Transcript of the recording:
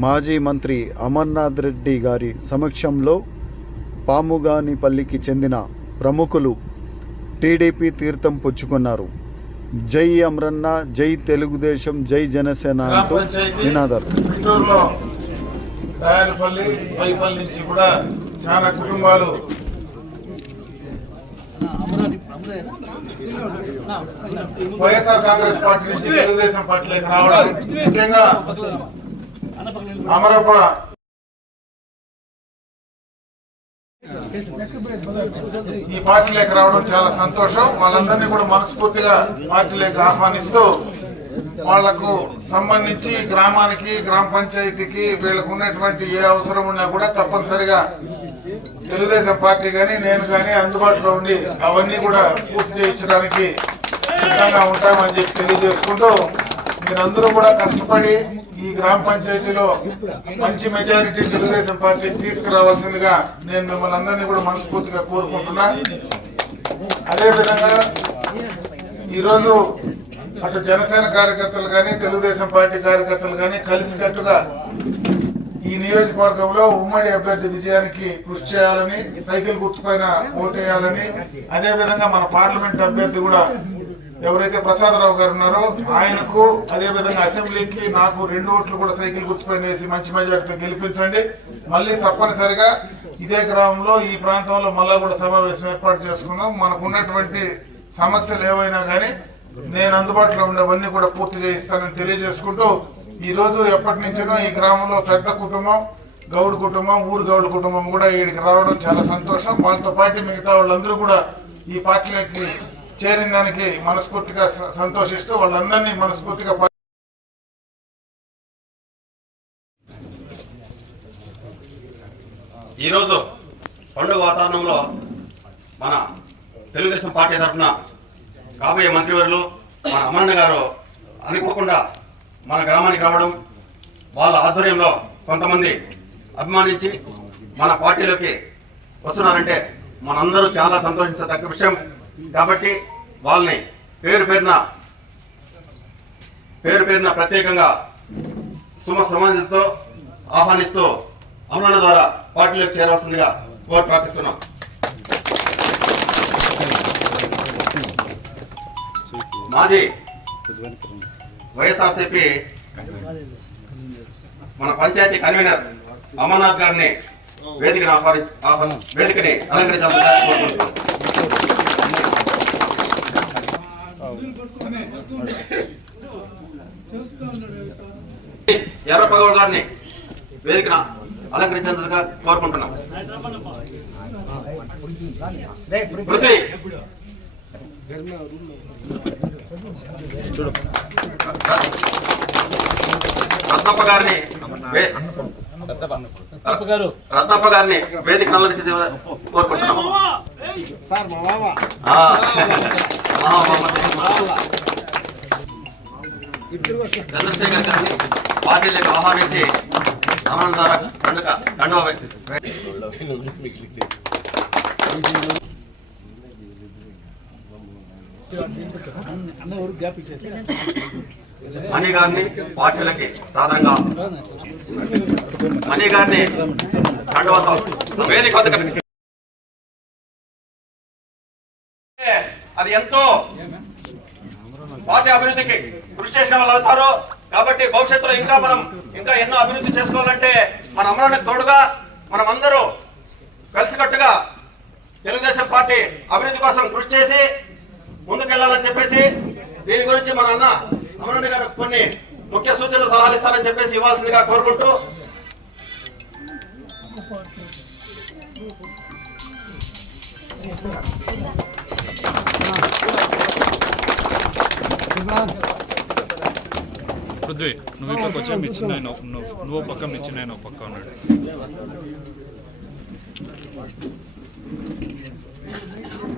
మాజీ మంత్రి అమర్నాథ్ రెడ్డి గారి సమక్షంలో పాముగానిపల్లికి చెందిన ప్రముఖులు టీడీపీ తీర్థం పుచ్చుకున్నారు. జై అమరన్న, జై తెలుగుదేశం, జై జనసేన అంటూ నినాదాలు. నుంచి కూడా చాలా కుటుంబాలు వైఎస్ఆర్ కాంగ్రెస్ పార్టీ నుంచి తెలుగుదేశం పార్టీలోకి రావడం, ముఖ్యంగా అమరప్ప ఈ పార్టీలోకి రావడం చాలా సంతోషం. వాళ్ళందరినీ కూడా మనస్ఫూర్తిగా పార్టీలోకి ఆహ్వానిస్తూ వాళ్లకు సంబంధించి గ్రామానికి, గ్రామ పంచాయతీకి వీళ్ళకు ఉన్నటువంటి ఏ అవసరం ఉన్నా కూడా తప్పనిసరిగా తెలుగుదేశం పార్టీ కానీ నేను కానీ అందుబాటులో ఉండి అవన్నీ కూడా పూర్తి చేయించడానికి సిద్ధంగా ఉంటామని చెప్పి తెలియజేసుకుంటూ, మీరందరూ కూడా కష్టపడి ఈ గ్రామ పంచాయతీలో మంచి మెజారిటీ తెలుగుదేశం పార్టీకి తీసుకురావాల్సిందిగా నేను మిమ్మల్ని అందరినీ కూడా మనస్ఫూర్తిగా కోరుకుంటున్నా. అదేవిధంగా ఈరోజు అటు జనసేన కార్యకర్తలు కానీ, తెలుగుదేశం పార్టీ కార్యకర్తలు కానీ కలిసికట్టుగా ఈ నియోజకవర్గంలో ఉమ్మడి అభ్యర్థి విజయానికి కృషి చేయాలని, సైకిల్ గుర్తుపైన ఓటేయాలని, అదేవిధంగా మన పార్లమెంట్ అభ్యర్థి కూడా ఎవరైతే ప్రసాదరావు గారు ఉన్నారో ఆయనకు, అదేవిధంగా అసెంబ్లీకి నాకు 2 ఓట్లు కూడా సైకిల్ గుర్తుపైన వేసి మంచి మెజారిటీతో గెలిపించండి. మళ్ళీ తప్పనిసరిగా ఇదే గ్రామంలో ఈ ప్రాంతంలో మళ్ళా కూడా సమావేశం ఏర్పాటు చేసుకుందాం. మనకు ఉన్నటువంటి సమస్యలు ఏవైనా కానీ నేను అందుబాటులో ఉండేవన్నీ కూడా పూర్తి చేయిస్తానని తెలియజేసుకుంటూ, ఈ రోజు ఎప్పటి నుంచినో ఈ గ్రామంలో పెద్ద కుటుంబం, గౌడ్ కుటుంబం, ఊరు గౌడ్ కుటుంబం కూడా ఇక్కడికి రావడం చాలా సంతోషం. వాళ్ళతో పాటు మిగతా వాళ్ళందరూ కూడా ఈ పార్టీలోకి చేరిన దానికి మనస్ఫూర్తిగా సంతోషిస్తూ వాళ్ళందరినీ మనస్ఫూర్తిగా ఈరోజు పండుగ వాతావరణంలో మన తెలుగుదేశం పార్టీ తరఫున కాబోయే మంత్రివర్యులు మన అమరన్న గారు అనుకోకుండా మన గ్రామానికి రావడం, వాళ్ళ ఆధ్వర్యంలో కొంతమంది అభిమానించి మన పార్టీలోకి వస్తున్నారంటే మనందరూ చాలా సంతోషించదగ్గ విషయం. కాబట్టి వాళ్ళని పేరు పేరున ప్రత్యేకంగా సమాజంతో ఆహ్వానిస్తూ అమరన్న ద్వారా పార్టీలోకి చేరవలసిందిగా కోరి ప్రార్థిస్తున్నాం. మాజీ వైఎస్ఆర్సీపీ మన పంచాయతీ కన్వీనర్ అమర్నాథ్ గారిని వేదికని అలంకరించాలని కోరుకుంటున్నాం. ఎర్రప్పగౌడ్ గారిని వేదికను అలంకరించేందుకు కోరుకుంటున్నాం. పృథ్వీ రత్నప్ప గారిని వేదిక కోరుకుంటున్నాం. చంద్రశేఖర్ గారిని పార్టీలకు ఆహ్వానించి అమరన్న ద్వారా కండువా మణి గారిని పార్టీలకి సాధారణంగా మణి గారిని కండువాతో వేదిక అది ఎంతో పార్టీ అభివృద్ధికి కృషి చేసిన వాళ్ళు అవుతారు. కాబట్టి భవిష్యత్తులో ఇంకా ఎన్నో అభివృద్ధి చేసుకోవాలంటే మన అమరన్న తోడుగా మనం అందరూ కలిసికట్టుగా తెలుగుదేశం పార్టీ అభివృద్ధి కోసం కృషి చేసి ముందుకెళ్లాలని చెప్పేసి, దీని గురించి మన అన్న అమరన్న గారు కొన్ని ముఖ్య సూచనలు, సలహాలు ఇస్తారని చెప్పేసి ఇవ్వాల్సిందిగా కోరుకుంటూ, పృథ్వీ నువ్వు ఇక్కడికి వచ్చా, మీ చిన్న నువ్వు పక్క, మీ చిన్న పక్క ఉన్నాడు.